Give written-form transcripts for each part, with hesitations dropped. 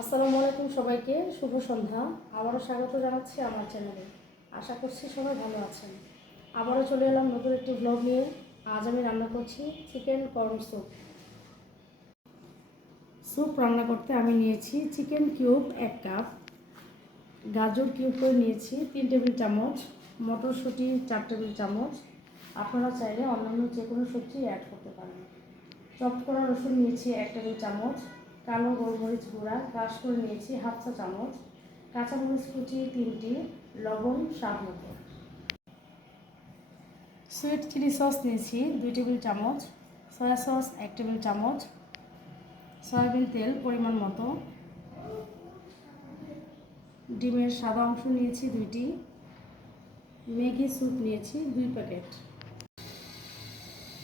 আসসালামু আলাইকুম সবাইকে, শুভ সন্ধ্যা। আবারও স্বাগত জানাচ্ছি আমার চ্যানেলে। আশা করছি সবাই ভালো আছেন। আবারও চলে এলাম নতুন একটি ব্লগ নিয়ে। আজ আমি রান্না করছি চিকেন কর্ন স্যুপ। স্যুপ রান্না করতে আমি নিয়েছি চিকেন কিউব 1 কাপ, গাজর কিউব করে নিয়েছি 3 টেবিল চামচ, মটরশুঁটি 4 টেবিল চামচ। আপনারা চাইলে অন্যান্য যে কোনো সবজি অ্যাড করতে পারেন। চপ করা রসুন নিয়েছি 1 টেবিল চামচ, কালো গোলমরিচ গুঁড়া ক্রাশ করে নিয়েছি হাফ চা চামচ, কাঁচামরিচ কুচি 3টি, লবণ স্বাদ মতো। সুইট চিলি সস নিয়েছি 2 টেবিল চামচ, সয়া সস 1 টেবিল চামচ, সয়াবিন তেল পরিমাণ মতো, ডিমের সাদা অংশ নিয়েছি 2টি, ম্যাগি স্যুপ নিয়েছি 2 প্যাকেট।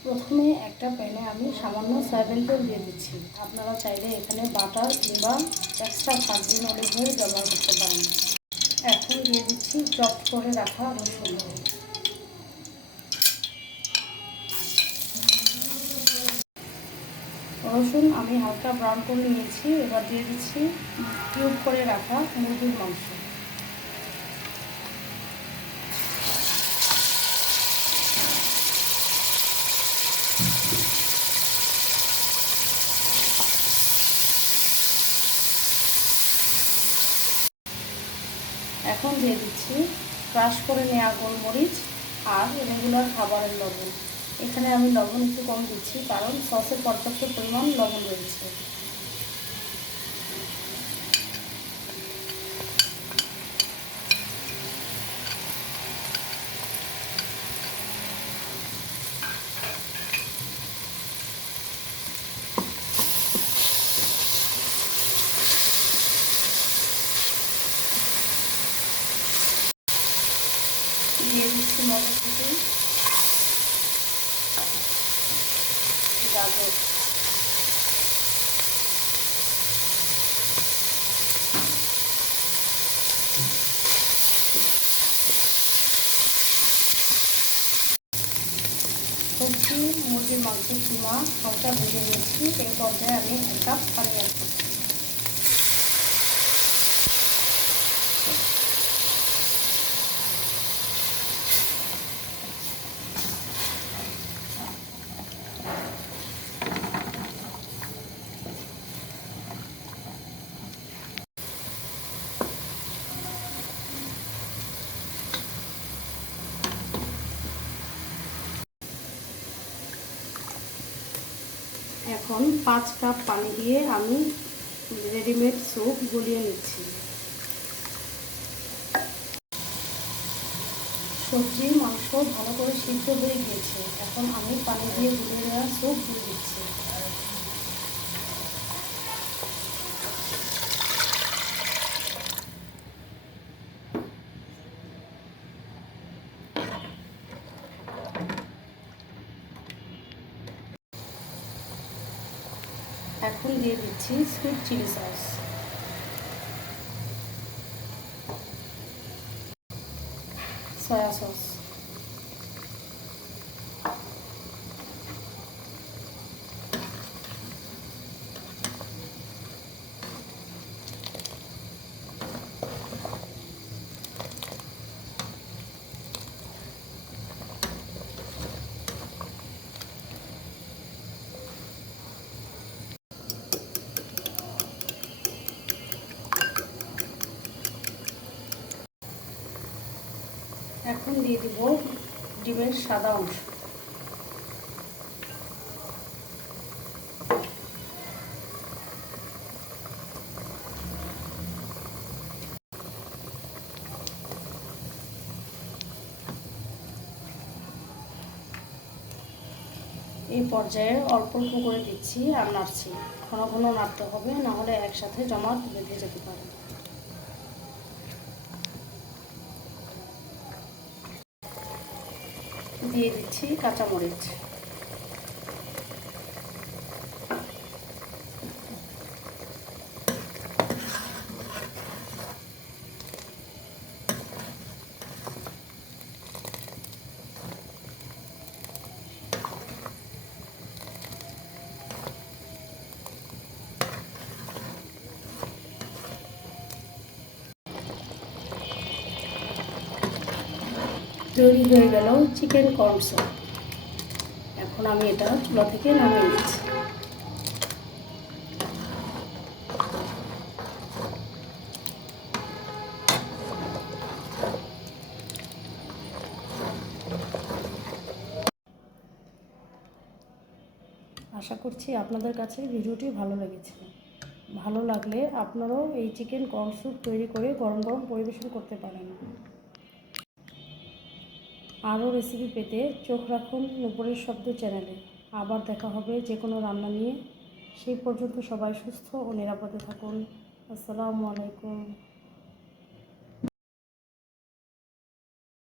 প্রথমে একটা প্যানে আমি সামান্য সয়াবিন তেল দিয়ে দিচ্ছি। আপনারা চাইলে এখানে বাটার কিংবা এক্সট্রা ভার্জিন অলিভ অয়েল ব্যবহার করতে পারেন। এখন দিয়ে দিচ্ছি চপ করে রাখা রসুন। রসুন আমি হালকা ব্রাউন করে নিয়েছি। এবার দিয়ে দিচ্ছি কিউব করে রাখা মুরগির মাংস। এখন দিয়ে দিচ্ছি ক্রাশ করে নেওয়া গোলমরিচ আর রেগুলার খাবারের লবণ। এখানে আমি লবণ একটু কম দিচ্ছি কারণ সসে পর্যাপ্ত পরিমাণ লবণ রয়েছে। দিয়ে দিচ্ছি মটরশুঁটি, গাজর, সবজি মুরগির মাংস কিমা হালকা ভেজে নিয়েছি। এই পর্যায়ে আমি 1 কাপ পানি অ্যাড করছি। এখন 5 কাপ পানি দিয়ে আমি রেডিমেড স্যুপ গলিয়ে নিচ্ছি। সবজি মাংস ভালো করে সিদ্ধ হয়ে গিয়েছে। এখন আমি পানি দিয়ে গুলিয়ে নেওয়া স্যুপ দিয়ে দিচ্ছি। এখন দিয়ে দিচ্ছি sweet chilli sauce, soya sauce, এখন দিয়ে দিব ডিমের সাদা অংশ। এই পর্যায়ে অল্প অল্প করে দিচ্ছি আর নাড়ছি। ঘন ঘন নাড়তে হবে, না হলে একসাথে জমাট বেঁধে যেতে পারে। দিয়ে দিচ্ছি কাঁচামরিচ। তৈরি হয়ে গেল চিকেন কর্ন স্যুপ। এখন আমি এটা চুলা থেকে নামিয়ে নিচ্ছি। আশা করছি আপনাদের কাছে ভিডিওটি ভালো লেগেছে। ভালো লাগলে আপনারাও এই চিকেন কর্ন স্যুপ তৈরি করে গরম গরম পরিবেশন করতে পারেন। আরও রেসিপি পেতে চোখ রাখুন নুপুরের শব্দ চ্যানেলে। আবার দেখা হবে যে কোনো রান্না নিয়ে। সেই পর্যন্ত সবাই সুস্থ ও নিরাপদে থাকুন। আসসালামু আলাইকুম।